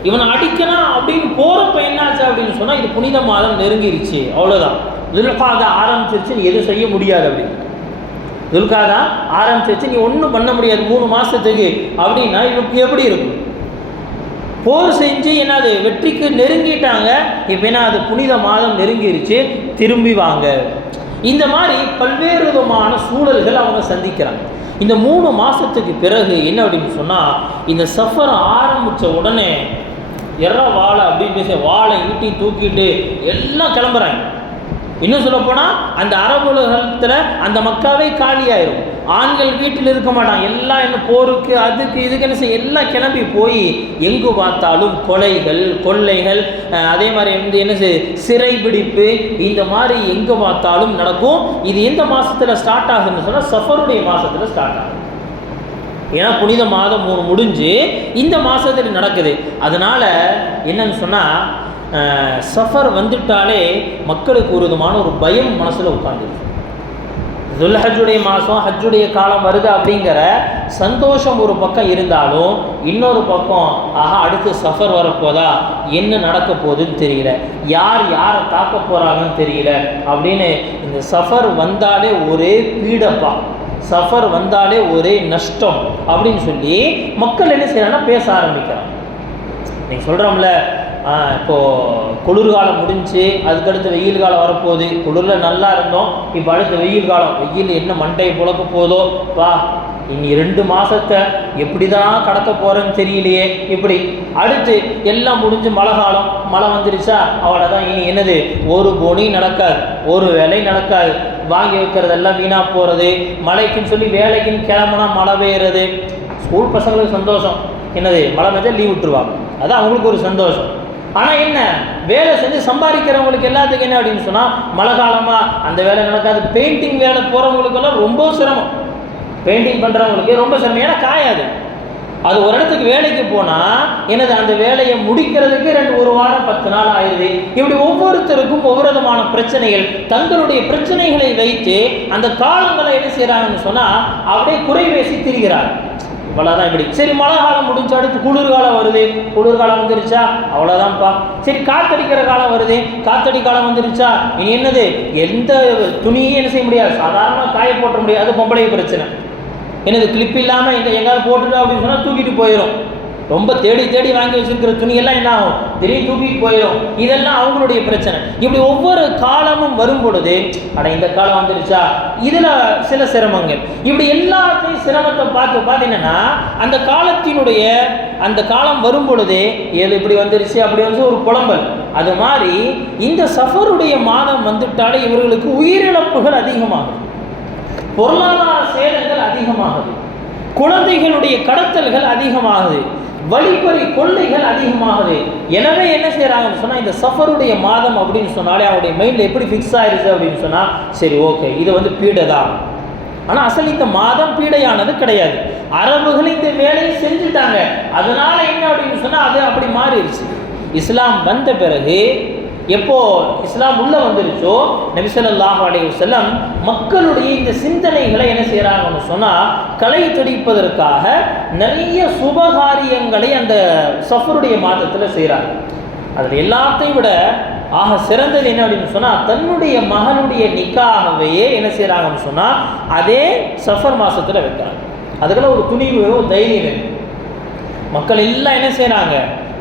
இவனை அடிக்கணும் அப்படின்னு போகிறப்ப என்னாச்சு அப்படின்னு சொன்னால், இது புனித மாதம் நெருங்கிருச்சு, அவ்வளோதான். துல்காதா ஆரம்பிச்சிருச்சு, நீ எதுவும் செய்ய முடியாது அப்படின்னு. துல்காதா ஆரம்பிச்சிருச்சு, நீ ஒன்றும் பண்ண முடியாது 3 மாதத்துக்கு அப்படின்னா இவருக்கு எப்படி இருக்கும்? போர் செஞ்சு என்னது வெற்றிக்கு நெருங்கிட்டாங்க. இப்போ என்ன, அது புனித மாதம் நெருங்கிருச்சு, திரும்பி வாங்க. இந்த மாதிரி பல்வேறு விதமான சூழல்கள் அவங்க சந்திக்கிறாங்க. இந்த 3 மாதத்துக்கு பிறகு என்ன அப்படின்னு சொன்னால், இந்த சஃபர் ஆரம்பித்த உடனே வாழை அப்படின்னு வாழை ஈட்டி தூக்கிட்டு எல்லாம் கிளம்புறாங்க. இன்னும் சொல்லப்போனால் அந்த அரபுலகத்தில் அந்த மக்காவே காலியாயிரும். ஆண்கள் வீட்டில் இருக்க மாட்டாங்க, எல்லாம் என்ன போருக்கு அதுக்கு இதுக்கு என்ன செய்ய எல்லாம் கிளம்பி போய் எங்கு பார்த்தாலும் கொலைகள், கொள்ளைகள், அதே மாதிரி என்ன சிறைபிடிப்பு, இந்த மாதிரி எங்கே பார்த்தாலும் நடக்கும். இது எந்த மாதத்தில் ஸ்டார்ட் ஆகுதுன்னு சொன்னால் சஃபருடைய மாதத்தில் ஸ்டார்ட் ஆகும். ஏன்னா புனித மாதம் 3 முடிஞ்சு இந்த மாதத்தில் நடக்குது. அதனால் என்னன்னு சொன்னால் சஃபர் வந்துட்டாலே மக்களுக்கு ஒரு விதமான ஒரு பயம் மனசில் உட்காந்துருக்கு. துல்ஹஜ்ஜுடைய மாதம், ஹஜ்ஜுடைய காலம் வருது அப்படிங்கிற சந்தோஷம் ஒரு பக்கம் இருந்தாலும், இன்னொரு பக்கம் ஆஹா அடுத்து சஃபர் வரப்போதா, என்ன நடக்க போகுதுன்னு தெரியல, யார் யாரை தாக்க போகிறாங்கன்னு தெரியல அப்படின்னு இந்த சஃபர் வந்தாலே ஒரே பீடப்பா, சஃபர் வந்தாலே ஒரே நஷ்டம் அப்படின்னு சொல்லி மக்கள் என்ன செய்யறாங்கன்னா பேச ஆரம்பிக்கிறாங்க. நீங்கள் சொல்கிறோம்ல, இப்போது குளிர்காலம் முடிஞ்சு அதுக்கடுத்து வெயில் காலம் வரப்போகுது. குளிரில் நல்லா இருந்தோம், இப்போ அடுத்து வெயில் காலம், வெயில் என்ன மண்டையை புழக்க போதோ வா, இனி 2 மாதத்தை எப்படி தான் கடக்க போகிறேன்னு தெரியலையே. இப்படி அடுத்து எல்லாம் முடிஞ்சு மழை காலம், மழை வந்துருச்சா அவ்வளோதான். இனி என்னது, ஒரு பொனி நடக்காது, ஒரு வேலை நடக்காது, வாங்கி வைக்கிறதெல்லாம் வீணாக போகிறது. மழைக்குன்னு சொல்லி வேலைக்குன்னு கிளம்புனா மழை பெய்யுறது. ஸ்கூல் பசங்களுக்கு சந்தோஷம், என்னது மழை பெய்ஞ்சா லீவ் விட்டுருவாங்க, அதான் அவங்களுக்கு ஒரு சந்தோஷம். ஆனால் என்ன, வேலை செஞ்சு சம்பாதிக்கிறவங்களுக்கு எல்லாத்துக்கும் என்ன அப்படின்னு சொன்னால் மழை காலமாக அந்த வேலை நடக்காது. பெயிண்டிங் வேலை போகிறவங்களுக்கெல்லாம் ரொம்ப சிரமம், பெயிண்டிங் பண்ணுறவங்களுக்கு ரொம்ப சிரமம். ஏன்னா காயாது, அது ஒரு இடத்துக்கு வேலைக்கு போனால் எனது அந்த வேலையை முடிக்கிறதுக்கு ஒரு வாரம் 10 நாள் ஆயிடுது. இப்படி ஒவ்வொருத்தருக்கும் ஒவ்வொரு விதமான பிரச்சனைகள், தங்களுடைய பிரச்சனைகளை வைத்து அந்த காலங்களை என்ன செய்கிறாங்கன்னு சொன்னால் அப்படியே குறை பேசி திரிகிறார். இவ்வளோதான். இப்படி சரி, மழை காலம் முடிஞ்சு அடுத்து குளிர்காலம் வருது, குளிர்காலம் வந்துருச்சா அவ்வளோதான்ப்பா. சரி, காத்தடிக்கிற காலம் வருது, காத்தடி காலம் வந்துருச்சா இனி என்னது, எந்த துணியும் என்ன செய்ய முடியாது, சாதாரணமாக காய போட்ட முடியாது. அது பொம்பளை பிரச்சனை. என்னது, கிளிப் இல்லாமல் எங்கேயாவது போட்டுட்டா அப்படின்னு சொன்னால் தூக்கிட்டு போயிடும். ரொம்ப தேடி தேடி வாங்கி வச்சிருக்கிற துணியெல்லாம் என்ன ஆகும், திடீர்னு தூக்கிட்டு போயிடும். இதெல்லாம் அவங்களுடைய பிரச்சனை. இப்படி ஒவ்வொரு காலமும் வரும் பொழுது அட இந்த காலம் வந்துருச்சா, இதில் சில சிரமங்கள், இப்படி எல்லாத்தையும் சிரமத்தை பார்த்து என்னன்னா அந்த காலத்தினுடைய அந்த காலம் வரும் பொழுது ஏது இப்படி வந்துருச்சு அப்படி வந்து ஒரு புலம்பல். அது மாதிரி இந்த சஃபருடைய மாதம் வந்துட்டாலே இவர்களுக்கு உயிரிழப்புகள் அதிகமாகும், பொருளாதார சேதங்கள் அதிகமாகுது, குழந்தைகளுடைய கடத்தல்கள் அதிகமாகுது, வழிப்பறி கொள்ளைகள் அதிகமாகுது. எனவே என்ன செய்யறாங்கன்னு சொன்னா, இந்த சஃபருடைய மாதம் அப்படின்னு சொன்னாலே அவருடைய மைண்ட்ல எப்படி ஃபிக்ஸ் ஆயிருச்சு அப்படின்னு சொன்னா, சரி ஓகே இது வந்து பீடை தான். ஆனா அசல் இந்த மாதம் பீடையானது கிடையாது. அரபுகள் இந்த வேலையை செஞ்சுட்டாங்க. அதனால என்ன அப்படின்னு சொன்னா அது அப்படி மாறிடுச்சு. இஸ்லாம் வந்த பிறகு எப்போ இஸ்லாம் உள்ள வந்துருச்சோ நபி ஸல்லல்லாஹு அலைஹி வஸல்லம் மக்களுடைய இந்த சிந்தனைகளை என்ன செய்யறாங்கன்னு சொன்னா களை துடிப்பதற்காக நிறைய சுபகாரியங்களை அந்த சஃபருடைய மாதத்துல செய்யறாங்க. அதுல எல்லாத்தையும் விட ஆக சிறந்தது என்ன அப்படின்னு சொன்னா, தன்னுடைய மகனுடைய நிக்காகவே என்ன செய்யறாங்கன்னு சொன்னா அதே சஃபர் மாசத்துல வைக்கிறாங்க. அதுக்கெல்லாம் ஒரு துணிவு, ஒரு தைரியம் வேணும். மக்கள் எல்லாம் என்ன செய்யறாங்க,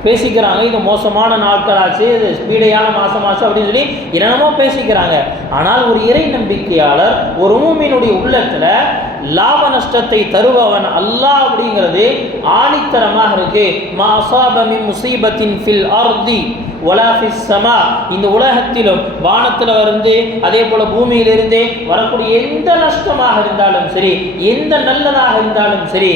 பேசிக்கிறாங்க, இது மோசமான நாட்கள் ஆச்சு, இது பீடையான மாசமாச்சு அப்படின்னு சொல்லி என்னென்னமோ பேசிக்கிறாங்க. ஆனால் ஒரு இறை நம்பிக்கையாளர், ஒரு மூமினுடைய உள்ளத்துல லாப நஷ்டத்தை தருபவன் அல்லாஹ் அப்படிங்கிறது ஆணித்தரமாக இருக்கு. மா அஸாப மின் முஸீபத்தின் ஃபில் அர்தி வலா ஃபிஸ் ஸமா, இந்த உலகத்திலும் வானத்தில் இருந்து அதே போல பூமியிலிருந்து வரக்கூடிய எந்த நஷ்டமாக இருந்தாலும் சரி, எந்த நல்லதாக இருந்தாலும் சரி,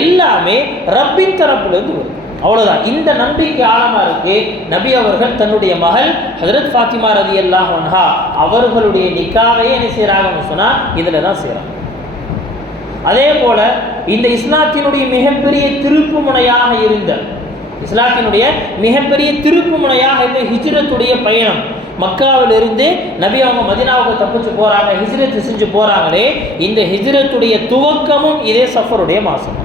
எல்லாமே ரப்பின் தரப்பிலிருந்து வரும். அவ்வளவுதான். இந்த நம்பிக்கை ஆழமா இருக்கு. நபி அவர்கள் தன்னுடைய மகள் ஹஜ்ரத் ஃபாத்திமா ரலியல்லாஹு அன்ஹா அவர்களுடைய நிக்காவை என்ன செய்யறாங்கன்னு சொன்னா இதுல தான் செய்யறாங்க. அதே போல இந்த இஸ்லாத்தினுடைய மிகப்பெரிய திருப்பு முனையாக இருந்த ஹிஜ்ரத்துடைய பயணம், மக்காவிலிருந்து நபி அவங்க மதீனாவுக்கு தப்பிச்சு போறாங்க, ஹிஜ்ரத் செஞ்சு போறாங்களே, இந்த ஹிஜ்ரத்துடைய துவக்கமும் இதே சஃபருடைய மாசம்,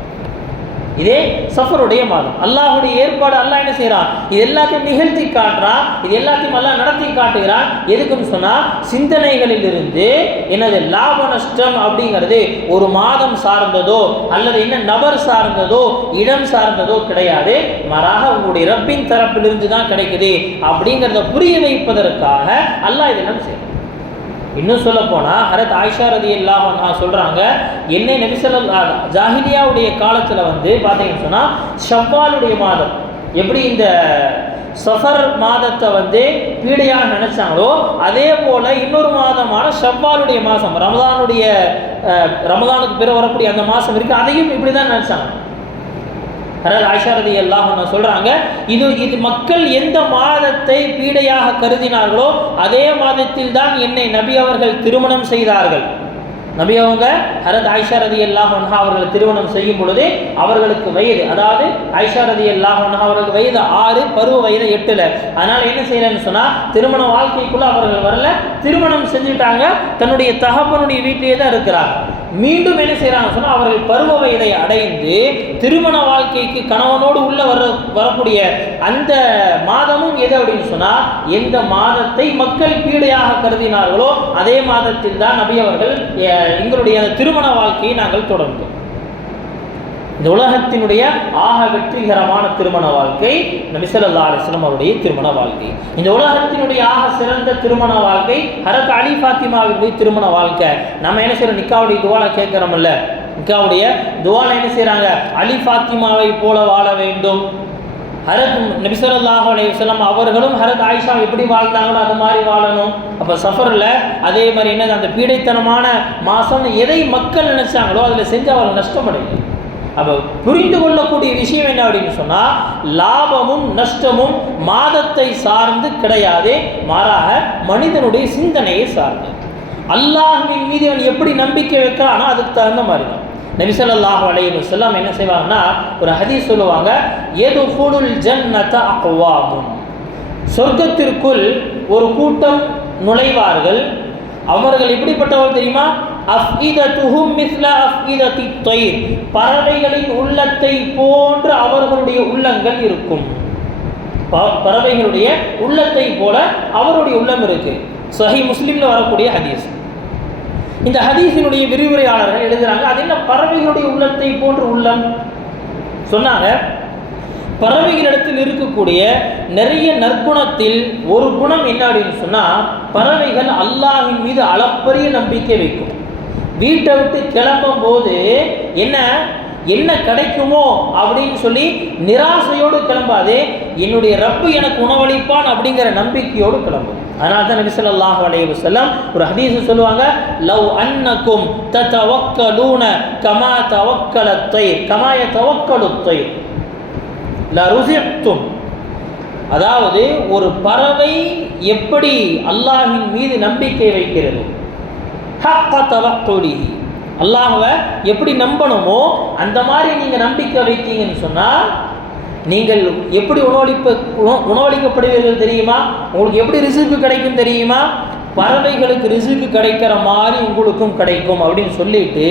இதே சஃபருடைய மாதம். அல்லாஹுடைய ஏற்பாடு. அல்லாஹ் என்ன செய்யறான், இது எல்லாத்தையும் நிகழ்த்தி காட்டுறான், இது எல்லாத்தையும் அல்லாஹ் நடத்தி காட்டுகிறான். எதுக்குன்னு சொன்னா சிந்தனைகளில் இருந்து என்னது லாப நஷ்டம் அப்படிங்கிறது ஒரு மாதம் சார்ந்ததோ அல்லது என்ன நபர் சார்ந்ததோ இடம் சார்ந்ததோ கிடையாது, மாறாக உங்களுடைய ரப்பின் தரப்பிலிருந்து தான் கிடைக்குது அப்படிங்கிறத புரிய வைப்பதற்காக அல்லாஹ் இதெல்லாம் செய்யறான். இன்னும் சொல்ல போனா ஹஜ்ரத் ஆயிஷா ரலியல்லாஹு அன்ஹா சொல்றாங்க, என்ன நபி ஸல்லல்லாஹு ஜாஹிலியாவுடைய காலத்துல வந்து பாத்தீங்கன்னு சொன்னா ஷவ்வாலுடைய மாதம் எப்படி இந்த சஃபர் மாதத்தை வந்து பீடையாக நினைச்சாங்களோ அதே போல இன்னொரு மாதமான ஷவ்வாலுடைய மாதம், ரமதானுக்கு பிறகு வரக்கூடிய அந்த மாதம் இருக்கு, அதையும் இப்படிதான் நினைச்சாங்க. ஹஜ்ரத் ஆயிஷா ரலியல்லாஹு அன்ஹா சொல்றாங்க, இது மக்கள் எந்த மாதத்தை பீடையாக கருதினார்களோ அதே மாதத்தில் தான் என்னை நபி அவர்கள் திருமணம் செய்தார்கள். நபி அவங்க ஹஜ்ரத் ஆயிஷா ரலியல்லாஹு அன்ஹா அவர்கள் திருமணம் செய்யும் பொழுது அவர்களுக்கு வயது, அதாவது ஆயிஷா ரலியல்லாஹு அன்ஹா அவர்களுக்கு வயது 6, பருவ வயது 8. அதனால என்ன செய்யலன்னு சொன்னா திருமண வாழ்க்கைக்குள்ள அவர்கள் வரல, திருமணம் செஞ்சுட்டாங்க, தன்னுடைய தகப்பனுடைய வீட்டிலேயே தான் இருக்கிறாங்க. மீண்டும் என்ன செய்யறாங்க சொன்னா அவர்கள் பருவ வயதை அடைந்து திருமண வாழ்க்கைக்கு கணவனோடு உள்ள வரக்கூடிய அந்த மாதமும் எது அப்படின்னு சொன்னா எந்த மாதத்தை மக்கள் பீடையாக கருதினார்களோ அதே மாதத்தில் தான் நபி அவர்கள் எங்களுடைய திருமண வாழ்க்கையை நாங்கள் தொடர்ந்தோம். இந்த உலகத்தினுடைய ஆக வெற்றிகரமான திருமண வாழ்க்கை நபி ஸல்லல்லாஹு அலைஹி வஸல்லம் அவருடைய திருமண வாழ்க்கை. இந்த உலகத்தினுடைய ஆக சிறந்த திருமண வாழ்க்கை ஹஜ்ரத் அலி ஃபாத்திமாவுடைய திருமண வாழ்க்கை. நம்ம என்ன செய்யறோம், நிக்காவுடைய துவால கேட்கிறோம்ல, நிக்காவுடைய துவால என்ன செய்யறாங்க, அலி ஃபாத்திமாவை போல வாழ வேண்டும். ஹஜ்ரத் நபி ஸல்லல்லாஹு அலைஹி வஸல்லம் அவர்களும் ஹஜ்ரத் ஆயிஷா எப்படி வாழ்ந்தாங்களோ அது மாதிரி வாழணும். அப்போ சஃபரில் அதே மாதிரி என்னது அந்த பீடைத்தனமான மாதம் எதை மக்கள் நினைச்சாங்களோ அதில் செஞ்சு அவர்கள் நஷ்டமடையும். அப்போ புரிந்து கொள்ளக்கூடிய விஷயம் என்ன அப்படின்னு சொன்னால் லாபமும் நஷ்டமும் மாதத்தை சார்ந்து கிடையாது, மாறாக மனிதனுடைய சிந்தனையை சார்ந்து. அல்லாஹ்வின் மீது அவன் எப்படி நம்பிக்கை வைக்கிறானோ அதுக்கு தகுந்த மாதிரி தான். நபி ஸல்லல்லாஹு அலைஹி வஸல்லம் என்ன செய்வாங்கன்னா ஒரு ஹதீஸ் சொல்லுவாங்க, யதுகுலுல் ஜன்னத அக்வாமுன், சொர்க்கத்திற்குள் ஒரு கூட்டம் நுழைவார்கள். அவர்கள் எப்படிப்பட்டவர்கள் தெரியுமா? அஃஇதத்துஹும் மிஸ்ல அஃஇதத்தி த்வைர், பறவைகளின் உள்ளத்தை போன்று அவர்களுடைய உள்ளங்கள் இருக்கும். பறவைகளுடைய உள்ளத்தை போல அவருடைய உள்ளம் இருக்கு. சஹீஹ் முஸ்லிம்ல வரக்கூடிய ஹதீஸ். இந்த ஹதீஸினுடைய விரிவுரையாளர்கள் எழுதுறாங்க, அது என்ன பறவைகளுடைய உள்ளத்தை போன்று உள்ளம் சொன்னாங்க. பறவைகளிடத்தில் இருக்கக்கூடிய நிறைய நற்குணத்தில் ஒரு குணம் என்ன அப்படின்னு சொன்னா, பறவைகள் அல்லாஹ்வின் மீது அளப்பரிய நம்பிக்கை வைக்கும். வீட்டை விட்டு கிளம்பும் போது என்ன கிடைக்குமோ அப்படின்னு சொல்லி நிராசையோடு கிளம்பாது, என்னுடைய ரப்பு எனக்கு உணவளிப்பான் அப்படிங்கிற நம்பிக்கையோடு கிளம்பும். அதனால தான் நபி ஸல்லல்லாஹு அலைஹி வஸல்லம் ஒரு ஹதீஸ் சொல்லுவாங்க, லவ் அன்னக்கும் ததவக்கலூன கமா தவக்கலத் த்வைர் கமா யதவக்கலுத் த்வைர் லருஸிக்தும். அதாவது ஒரு பறவை எப்படி அல்லாஹ்வின் மீது நம்பிக்கை வைக்கிறது, ஹக்க தவக்குலிஹி, அல்லாஹ்வை எப்படி நம்பணுமோ அந்த மாதிரி நீங்கள் நம்பிக்கை வைத்தீங்கன்னு சொன்னால் நீங்கள் எப்படி உணவளிக்கப்படுவீர்கள் தெரியுமா? உங்களுக்கு எப்படி ரிஸ்க் கிடைக்கும் தெரியுமா? பறவைகளுக்கு ரிஸ்க் கிடைக்கிற மாதிரி உங்களுக்கும் கிடைக்கும் அப்படின்னு சொல்லிட்டு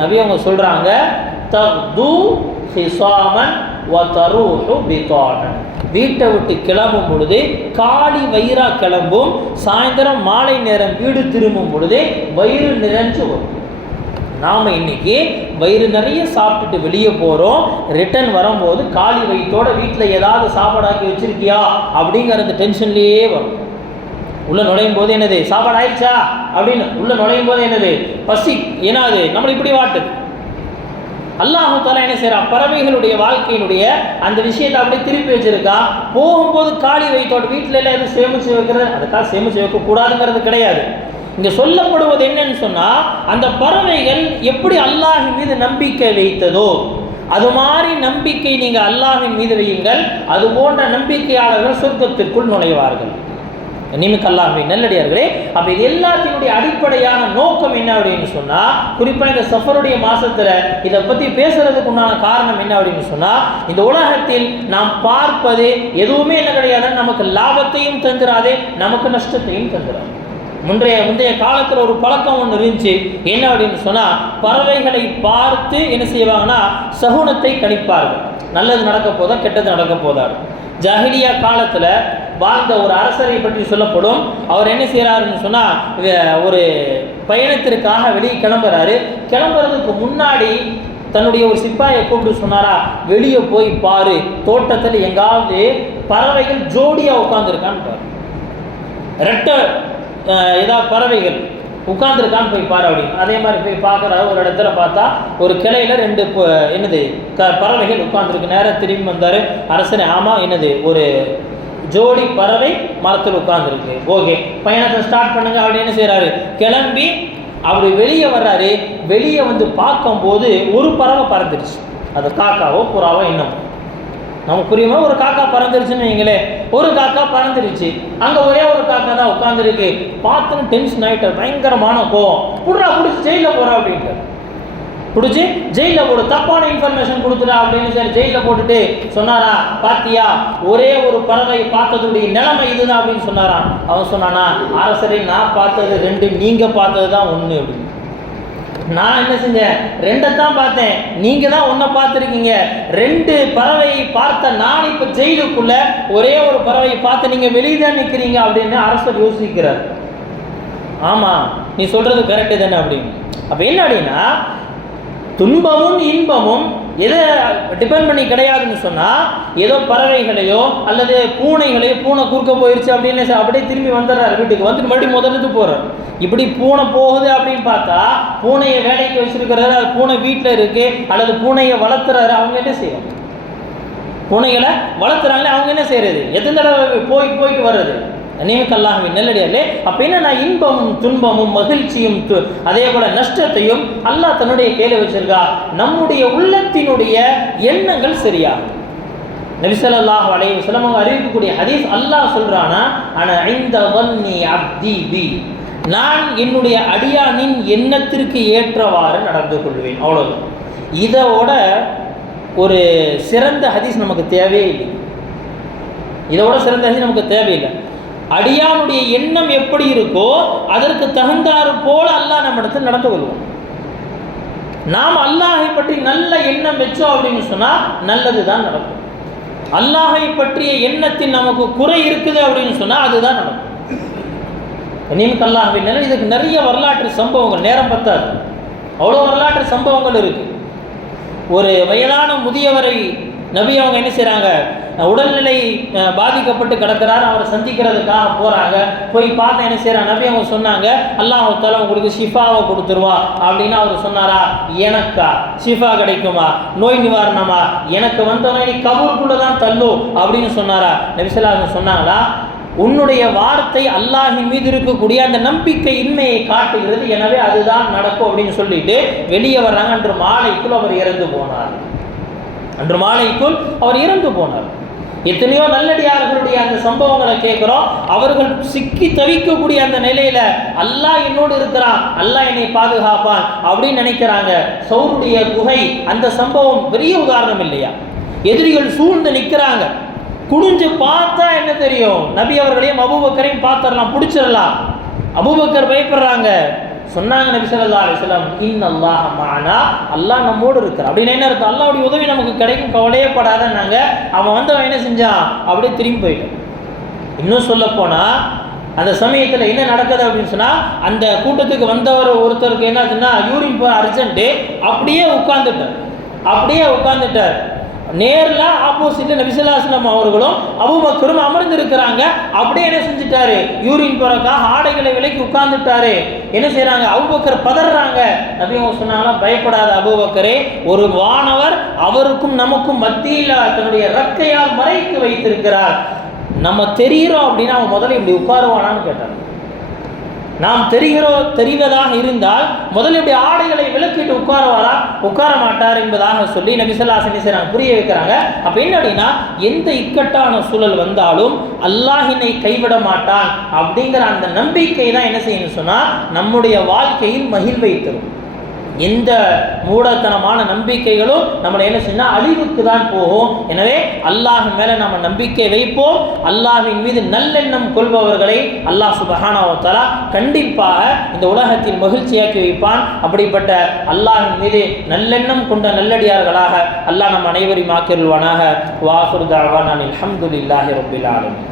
நபி அவங்க சொல்கிறாங்க, தக்து ஹிசாமன் வ தரூஹு பிதானன், வீட்டை விட்டு கிளம்பும் பொழுது காலி வயிறா கிளம்பும், சாயந்தரம் மாலை நேரம் வீடு திரும்பும் பொழுது வயிறு நிறைஞ்சு வரும். நாம் இன்னைக்கு வயிறு நிறைய சாப்பிட்டுட்டு வெளியே போகிறோம், ரிட்டர்ன் வரும்போது காலி வயிற்றோட வீட்டில் ஏதாவது சாப்பாடாக்கி வச்சிருக்கியா அப்படிங்கிறது டென்ஷன்லேயே வரும். உள்ளே நுழையும் போது என்னது சாப்பாடு ஆயிடுச்சா அப்படின்னு, உள்ளே நுழையும் போது என்னது பசி, ஏன்னா அது நம்மளை இப்படி வாட்டுது. அல்லாஹ் தஆலா என்ன செய்யறான், பறவைகளுடைய வாழ்க்கையினுடைய அந்த விஷயத்தை அப்படியே திருப்பி வச்சிருக்கா. போகும்போது காலி வயிற்றோட வீட்டில எல்லாம் எதுவும் சேமிச்சு வைக்கிறது, அதுக்காக சேமிச்சு வைக்கக்கூடாதுங்கிறது கிடையாது. இங்க சொல்லப்படுவது என்னன்னு சொன்னா, அந்த பறவைகள் எப்படி அல்லாஹ்வின் மீது நம்பிக்கை வைத்ததோ அது மாதிரி நம்பிக்கை நீங்க அல்லாஹ்வின் மீது வையுங்கள், அது போன்ற நம்பிக்கையாளர்கள் சொர்க்கத்திற்குள் நுழைவார்கள். நிமிக்க அல்லாஹ்வின் நல்லடியார்களே, அப்ப இது எல்லாத்தினுடைய அடிப்படையான நோக்கம் என்ன அப்படின்னு சொன்னா, குறிப்பா இந்த சஃபருடைய மாசத்துல இதை பத்தி பேசுறதுக்கு உண்டான காரணம் என்ன அப்படின்னு சொன்னா, இந்த உலகத்தில் நாம் பார்ப்பது எதுவுமே என்ன கிடையாது, நமக்கு லாபத்தையும் தந்துராது, நமக்கு நஷ்டத்தையும் தந்துராது. முந்தைய காலத்தில் ஒரு பழக்கம் ஒன்று இருந்துச்சு. என்ன அப்படின்னு சொன்னால், பறவைகளை பார்த்து என்ன செய்வாங்கன்னா சகுனத்தை கணிப்பார்கள். நல்லது நடக்க போதா கெட்டது நடக்க போதாரு. ஜாஹிலியா காலத்தில் வாழ்ந்த ஒரு அரசரை பற்றி சொல்லப்படும். அவர் என்ன செய்கிறாருன்னு சொன்னால், ஒரு பயணத்திற்காக வெளியே கிளம்புறாரு. கிளம்புறதுக்கு முன்னாடி தன்னுடைய ஒரு சிப்பாயை கூப்பிட்டு சொன்னாரா, வெளியே போய் பாரு, தோட்டத்தில் எங்காவது பறவைகள் ஜோடியாக உட்காந்துருக்கான்னு பாரு, ரெட்டை ஏதாவது பறவைகள் உட்கார்ந்துருக்கான்னு போய் பாரு அப்படின்னு. அதே மாதிரி போய் பார்க்குற ஒரு இடத்துல பார்த்தா ஒரு கிளையில 2 பறவைகள் உட்கார்ந்துருக்கு. நேரம் திரும்பி வந்தார் அரசனே, ஆமாம் என்னது ஒரு ஜோடி பறவை மரத்தில் உட்கார்ந்துருக்கு. ஓகே, பயணத்தை ஸ்டார்ட் பண்ணுங்க அப்படின்னு என்ன செய்கிறாரு, கிளம்பி அவர் வெளியே வர்றாரு. வெளியே வந்து பார்க்கும்போது ஒரு பறவை பறந்துருச்சு. அது காக்காவோ புறாவோ இன்னும் நமக்கு புரியுமா, ஒரு காக்கா பறந்துருச்சுன்னு வைங்களே, ஒரு காக்கா பறந்துருச்சு. அங்கே ஒரே ஒரு காக்கா தான் உட்காந்துருக்கு. பார்த்துன்னு டென்ஷன் ஆகிட்டார், பயங்கரமான கோவம். புடுறா, பிடிச்சி ஜெயிலில் போகிறா அப்படின்ட்டு, பிடிச்சி ஜெயிலில் போடு, தப்பான இன்ஃபர்மேஷன் கொடுத்துடா அப்படின்னு சொல்லி ஜெயிலில் போட்டுட்டு சொன்னாரா, பாத்தியா ஒரே ஒரு பறவை பார்த்ததுடைய நிலைமை இதுதான் அப்படின்னு சொன்னாராம். அவன் சொன்னானா, அரசரை நான் பார்த்தது 2, நீங்கள் பார்த்தது தான் 1 அப்படின்னு. நான் என்ன செஞ்சேன், 2 தான் பார்த்தேன், நீங்க தான் 1 பார்த்துருக்கீங்க. 2 பறவையை பார்த்த நான் இப்ப ஜெயிலுக்குள்ள ஒரே ஒரு பறவையை பார்த்து நீங்க வெளியே தான் நிற்கிறீங்க அப்படின்னு அரசர் யோசிக்கிறார். ஆமா, நீ சொல்றது கரெக்டு தானே அப்படின்னு. அப்ப என்ன அப்படின்னா, துன்பமும் இன்பமும் எதை டிபெண்ட் பண்ணி கிடையாதுன்னு சொன்னால், ஏதோ பறவைகளையோ அல்லது பூனைகளையோ, பூனை குறுக்க போயிடுச்சு அப்படின்னு அப்படியே திரும்பி வந்துடுறாரு வீட்டுக்கு, வந்துட்டு மறுபடியும் முதலுக்கு போகிறார். இப்படி பூனை போகுது அப்படின்னு பார்த்தா, பூனையை வேலைக்கு வச்சிருக்கிறாரு, அது பூனை வீட்டில் இருக்கு, அல்லது பூனையை வளர்த்துறாரு, அவங்க என்ன செய்வாங்க, பூனைகளை வளர்த்துறாங்களே அவங்க என்ன செய்யறது, எத்தனை தடவை போயிட்டு வர்றது. நிமிக்க அல்லாஹ்வின் நல்லடியார்களே, அப்ப என்ன, இன்பமும் துன்பமும் மகிழ்ச்சியும் அதே போல நஷ்டத்தையும் அல்லாஹ் தன்னுடைய கையில வச்சிருக்கா. நம்முடைய உள்ளத்தினுடைய எண்ணங்கள் சரியா. நபி ஸல்லல்லாஹு அலைஹி வஸல்லம் அறிவிக்கக்கூடிய ஹதீஸ், அல்லாஹ் சொல்றானா, அன இன்த வன்னி அப்தி பி, நான் என்னுடைய அடியானின் எண்ணத்திற்கு ஏற்றவாறு நடந்து கொள்வேன். அவ்வளவு. இதோட ஒரு சிறந்த ஹதீஸ் நமக்கு தேவையே இல்லை. இதோட சிறந்த ஹதீஸ் நமக்கு தேவையில்லை. அடியானுடைய எண்ணம் எப்படி இருக்கோ அதற்கு தகுந்தாறு போல அல்லாஹ் நம்ம இடத்துல நடந்து கொள்வோம். நாம் அல்லாஹை பற்றி நல்ல எண்ணம் வச்சோம் அப்படின்னு சொன்னால் நல்லது தான் நடக்கும். அல்லாஹை பற்றிய எண்ணத்தில் நமக்கு குறை இருக்குது அப்படின்னு சொன்னால் அதுதான் நடக்கும். நீனுக்கு அல்லாஹ்வின் நிலை. இதுக்கு நிறைய வரலாற்று சம்பவங்கள், நேரம் பத்தாது, அவ்வளோ வரலாற்று சம்பவங்கள் இருக்கு. ஒரு வயதான முதியவரை நபி அவங்க என்ன செய்கிறாங்க, உடல்நிலை பாதிக்கப்பட்டு கிடக்கிறாரு, அவரை சந்திக்கிறதுக்காக போகிறாங்க. போய் பார்த்து என்ன செய்கிறாங்க, நபி அவங்க சொன்னாங்க, அல்லாஹ் தஆலா உங்களுக்கு ஷிஃபாவை கொடுத்துருவா அப்படின்னு அவர் சொன்னாரா? எனக்கா ஷிஃபா கிடைக்குமா, நோய் நிவாரணமா, எனக்கு வந்தவங்க நீ கபூருக்குள்ளே தான் தள்ளும் அப்படின்னு சொன்னாரா? நபி ஸல்லல்லாஹு அலைஹி வஸல்லம் சொன்னாங்களா, உன்னுடைய வார்த்தை அல்லாஹின் மீது இருக்கக்கூடிய அந்த நம்பிக்கை இன்மையை காட்டுகிறது, எனவே அதுதான் நடக்கும் அப்படின்னு சொல்லிட்டு வெளியே வர்றாங்க. அன்று மாலைக்குள் அவர் இறந்து போனார். அன்று மாலைக்குள் அவர் இறந்து போனார். எத்தனையோ நல்லடியார்களுடைய அந்த சம்பவங்களை கேட்குறோம். அவர்கள் சிக்கி தவிக்கக்கூடிய அந்த நிலையில அல்லாஹ் என்னோடு இருக்கிறான், அல்லாஹ் என்னை பாதுகாப்பான் அப்படின்னு நினைக்கிறாங்க. சௌருடைய குகை அந்த சம்பவம் பெரிய உதாரணம் இல்லையா? எதிரிகள் சூழ்ந்து நிற்கிறாங்க. குடிஞ்சு பார்த்தா என்ன தெரியும், நபி அவர்களையும் அபூபக்கரையும் பார்த்துடலாம், பிடிச்சிடலாம். அபூபக்கர் பயப்படுறாங்க. சொன்னாங்க நபி ஸல்லல்லாஹு அலைஹி வஸல்லம், இன்னல்லாஹ மஅனா, அல்லாஹ் நம்மோடு இருக்கிறார். அப்படின்னு என்ன அர்த்தம்? அல்லாஹ்வுடைய உதவி நமக்கு கிடைக்கும், கவலையே படாதன்னாங்க. அவன் வந்து அவன் என்ன செஞ்சான், அப்படியே திரும்பி போயிட்டான். இன்னும் சொல்ல போனா அந்த சமயத்தில் என்ன நடக்குது அப்படின்னு சொன்னால், அந்த கூட்டத்துக்கு வந்தவர் ஒருத்தருக்கு என்ன ஆச்சுன்னா யூரின் போகிற அர்ஜென்ட்டு, அப்படியே உட்கார்ந்துட்டார். நேரில் ஆப்போசிட்டில் நபி ஸல்லல்லாஹு அலைஹி வஸல்லம் அவர்களும் அபூபக்கரும் அமர்ந்து இருக்கிறாங்க. அப்படியே என்ன செஞ்சுட்டாரு, யூரின் போறக்காக ஆடைகளை விலக்கி உட்கார்ந்துட்டாரு. என்ன செய்யறாங்க, அபூபக்கர் பதறாங்க. நபி அவங்க சொன்னாங்களா, பயப்படாத அபூபக்கரே, ஒரு வானவர் அவருக்கும் நமக்கும் மத்தியில் தன்னுடைய ரக்கையால் மறைத்து வைத்திருக்கிறார். நம்ம தெரிகிறோம் அப்படின்னா அவன் முதல்ல இப்படி உட்காருவானான்னு கேட்டாங்க. நாம் தெரிவதாக இருந்தால் முதல்ல இப்படி ஆடைகளை விலக்கிட்டு உட்காருவாரா, உட்கார மாட்டார் என்பதாக சொல்லி நபி ஸல்லல்லாஹு அலைஹி வஸல்லம் புரிய வைக்கிறாங்க. அப்போ என்ன அப்படின்னா, எந்த இக்கட்டான சூழல் வந்தாலும் அல்லாஹினை கைவிட மாட்டான் அப்படிங்கிற அந்த நம்பிக்கை தான் என்ன செய்யணும்னு சொன்னால் நம்முடைய வாழ்க்கையில் மகிழ்வை தரும். எந்த மூடத்தனமான நம்பிக்கைகளும் நம்மளை என்ன செய்யணும், அழிவுக்கு தான் போகும். எனவே அல்லாஹ் மேலே நம்ம நம்பிக்கை வைப்போம். அல்லாஹ்வின் மீது நல்லெண்ணம் கொள்பவர்களை அல்லாஹ் சுப்ஹானஹு வ தஆலா கண்டிப்பாக இந்த உலகத்தில் மகிழ்ச்சியாக்கி வைப்பான். அப்படிப்பட்ட அல்லாஹ்வின் மீது நல்லெண்ணம் கொண்ட நல்லடியார்களாக அல்லாஹ் நம் அனைவரையும் ஆக்கிருள்வானாக. வாஹிரு தஅவானா அல்ஹம்துலில்லாஹி ரப்பில் ஆலமீன்.